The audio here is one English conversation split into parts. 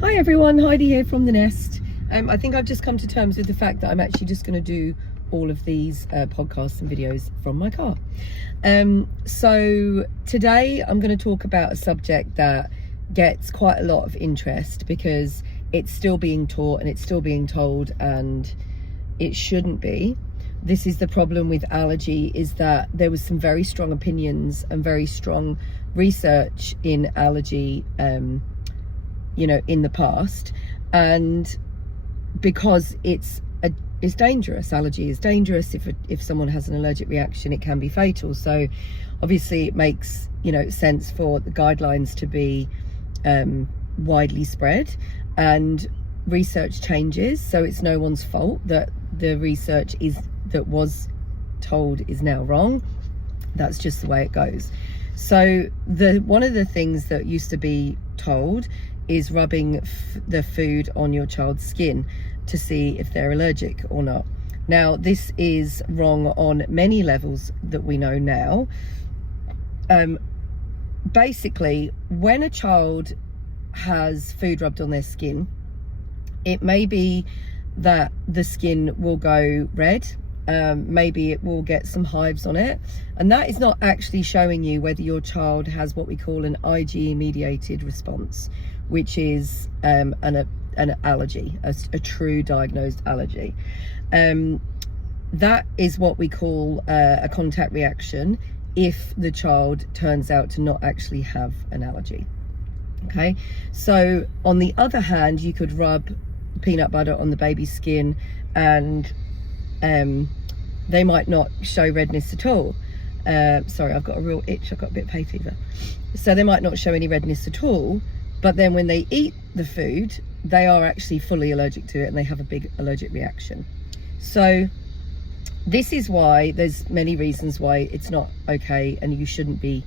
Hi everyone, Heidi here from the Nest. I think I've just come to terms with the fact that I'm actually just going to do all of these podcasts and videos from my car. So today I'm going to talk about a subject that gets quite a lot of interest because it's still being taught and it's still being told, and it shouldn't be. This is the problem with allergy, is that there was some very strong opinions and very strong research in allergy in the past, and because it's dangerous. Allergy is dangerous. If someone has an allergic reaction, it can be fatal. So obviously it makes sense for the guidelines to be widely spread, and research changes, so it's no one's fault that the research that was told is now wrong. That's just the way it goes. So one of the things that used to be told is rubbing the food on your child's skin to see if they're allergic or not. Now, this is wrong on many levels that we know now. Basically, when a child has food rubbed on their skin, it may be that the skin will go red, maybe it will get some hives on it, and that is not actually showing you whether your child has what we call an IgE mediated response, which is an allergy, a true diagnosed allergy. That is what we call a contact reaction if the child turns out to not actually have an allergy. Okay, so on the other hand, you could rub peanut butter on the baby's skin and they might not show redness at all. Sorry, I've got a real itch, I've got a bit of hay fever. So they might not show any redness at all, but then when they eat the food, they are actually fully allergic to it and they have a big allergic reaction. So this is why there's many reasons why it's not okay and you shouldn't be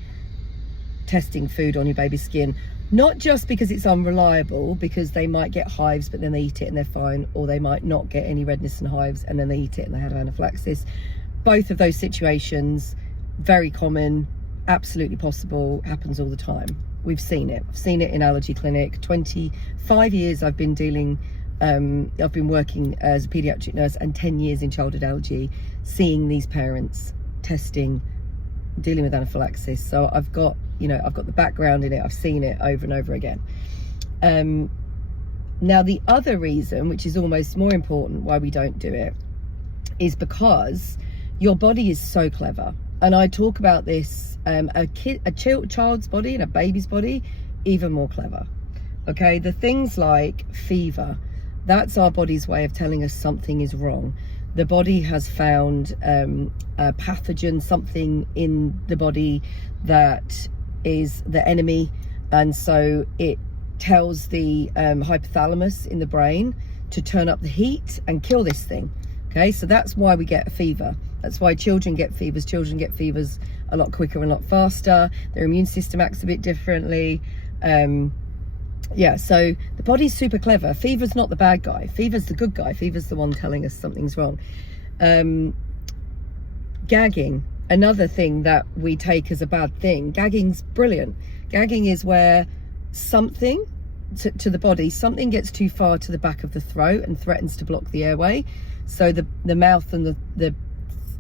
testing food on your baby's skin. Not just because it's unreliable, because they might get hives but then they eat it and they're fine, or they might not get any redness and hives and then they eat it and they have anaphylaxis. Both of those situations, very common, absolutely possible, happens all the time. We've seen it. I've seen it in allergy clinic. 25 years I've been I've been working as a paediatric nurse, and 10 years in childhood allergy, seeing these parents testing, dealing with anaphylaxis. So I've got the background in it. I've seen it over and over again. Now, the other reason, which is almost more important why we don't do it, is because your body is so clever. And I talk about this, a child's body and a baby's body, even more clever. Okay, the things like fever, that's our body's way of telling us something is wrong. The body has found a pathogen, something in the body that is the enemy, and so it tells the hypothalamus in the brain to turn up the heat and kill this thing. Okay, so that's why we get a fever. That's why children get fevers. Children get fevers a lot quicker and a lot faster. Their immune system acts a bit differently. Yeah, so the body's super clever. Fever's not the bad guy. Fever's the good guy. Fever's the one telling us something's wrong. Gagging, another thing that we take as a bad thing. Gagging's brilliant. Gagging is where something to the body, something gets too far to the back of the throat and threatens to block the airway. So the mouth and the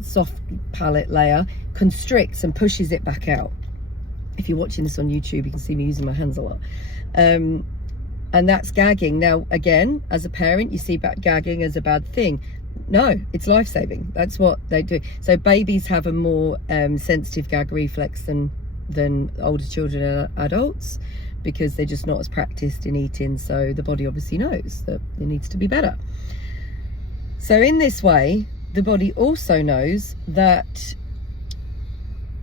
soft palate layer constricts and pushes it back out. If you're watching this on YouTube, you can see me using my hands a lot. And that's gagging. Now, again, as a parent, you see gagging as a bad thing. No, it's life-saving. That's what they do. So babies have a more sensitive gag reflex than older children and adults, because they're just not as practiced in eating. So the body obviously knows that it needs to be better. So in this way, the body also knows that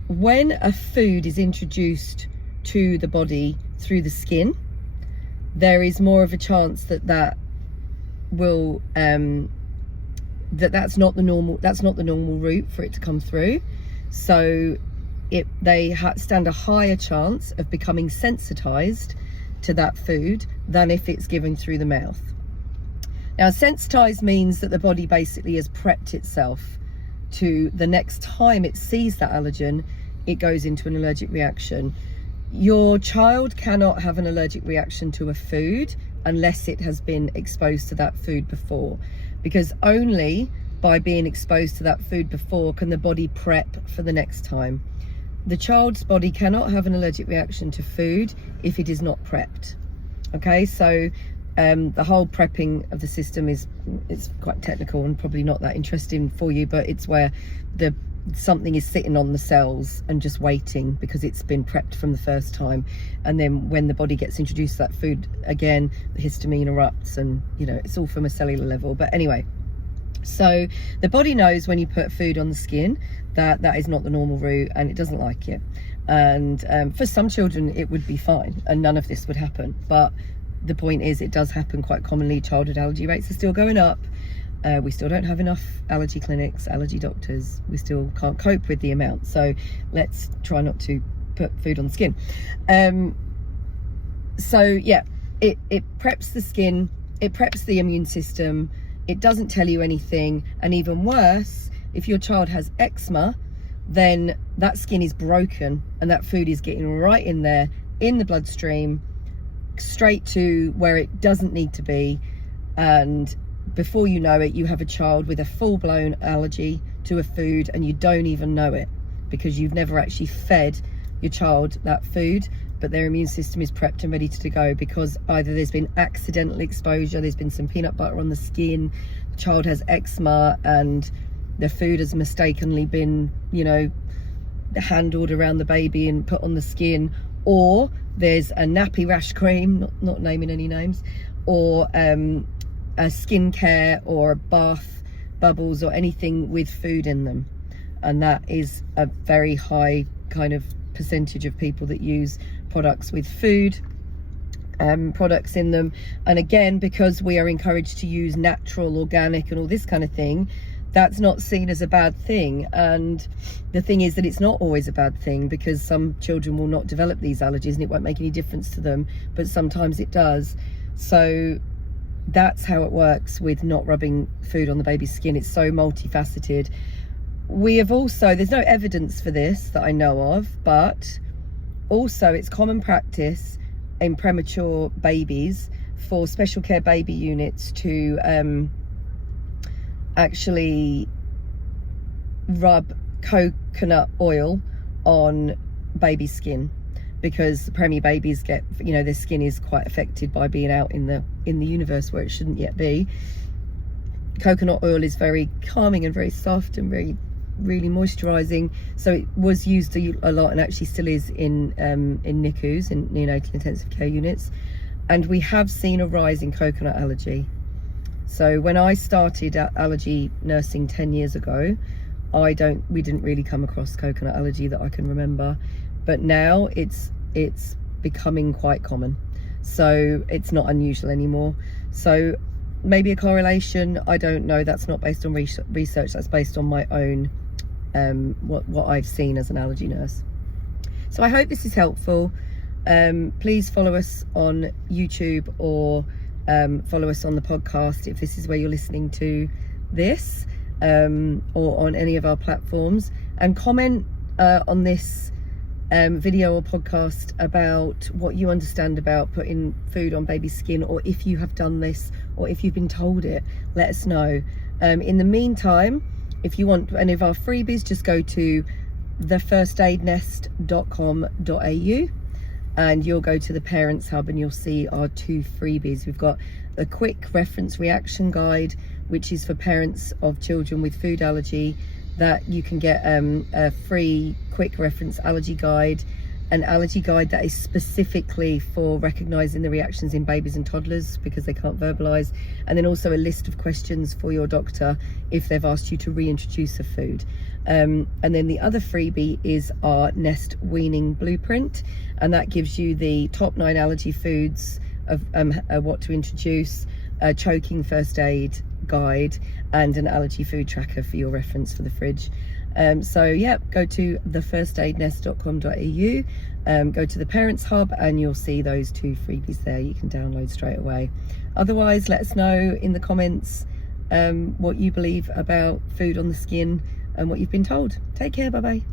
when a food is introduced to the body through the skin, there is more of a chance that will that's not the normal route for it to come through. So they stand a higher chance of becoming sensitized to that food than if it's given through the mouth. Now, sensitized means that the body basically has prepped itself to the next time it sees that allergen, it goes into an allergic reaction. Your child cannot have an allergic reaction to a food unless it has been exposed to that food before, because only by being exposed to that food before can the body prep for the next time. The child's body cannot have an allergic reaction to food if it is not prepped. Okay, so the whole prepping of the system it's quite technical and probably not that interesting for you, but it's where something is sitting on the cells and just waiting because it's been prepped from the first time, and then when the body gets introduced to that food again, the histamine erupts, and it's all from a cellular level. But anyway, so the body knows when you put food on the skin that is not the normal route, and it doesn't like it. And for some children it would be fine and none of this would happen, but the point is it does happen quite commonly. Childhood allergy rates are still going up. We still don't have enough allergy clinics, allergy doctors. We still can't cope with the amount. So let's try not to put food on the skin. So yeah, it preps the skin, it preps the immune system. It doesn't tell you anything. And even worse, if your child has eczema, then that skin is broken and that food is getting right in there, in the bloodstream, straight to where it doesn't need to be. And before you know it, you have a child with a full-blown allergy to a food and you don't even know it, because you've never actually fed your child that food, but their immune system is prepped and ready to go because either there's been accidental exposure, there's been some peanut butter on the skin, the child has eczema and the food has mistakenly been, handled around the baby and put on the skin, or there's a nappy rash cream, not naming any names, or a skincare or a bath bubbles or anything with food in them. And that is a very high kind of percentage of people that use products with food products in them. And again, because we are encouraged to use natural, organic and all this kind of thing, that's not seen as a bad thing. And the thing is that it's not always a bad thing, because some children will not develop these allergies and it won't make any difference to them, but sometimes it does. So that's how it works with not rubbing food on the baby's skin. It's so multifaceted. We have also, there's no evidence for this that I know of, but also it's common practice in premature babies for special care baby units to actually rub coconut oil on baby skin, because the preemie babies get, their skin is quite affected by being out in the universe where it shouldn't yet be. Coconut oil is very calming and very soft and really moisturizing, so it was used a lot and actually still is in NICUs, in neonatal intensive care units. And we have seen a rise in coconut allergy. So when I started allergy nursing 10 years ago, we didn't really come across coconut allergy that I can remember, but now it's becoming quite common, so it's not unusual anymore. So maybe a correlation, I don't know. That's not based on research, that's based on my own what I've seen as an allergy nurse. So I hope this is helpful. Please follow us on YouTube or follow us on the podcast if this is where you're listening to this, or on any of our platforms, and comment on this video or podcast about what you understand about putting food on baby's skin, or if you have done this, or if you've been told it, let us know. In the meantime, if you want any of our freebies, just go to thefirstaidnest.com.au and you'll go to the Parents Hub and you'll see our 2 freebies. We've got a quick reference reaction guide, which is for parents of children with food allergy, that you can get a free quick reference allergy guide, an allergy guide that is specifically for recognizing the reactions in babies and toddlers because they can't verbalize, and then also a list of questions for your doctor if they've asked you to reintroduce a food. And then the other freebie is our Nest weaning blueprint, and that gives you the top 9 allergy foods of what to introduce, a choking first aid guide, and an allergy food tracker for your reference for the fridge. So yeah, go to thefirstaidnest.com.au, go to the Parents Hub, and you'll see those 2 freebies there you can download straight away. Otherwise, let us know in the comments what you believe about food on the skin and what you've been told. Take care, bye bye.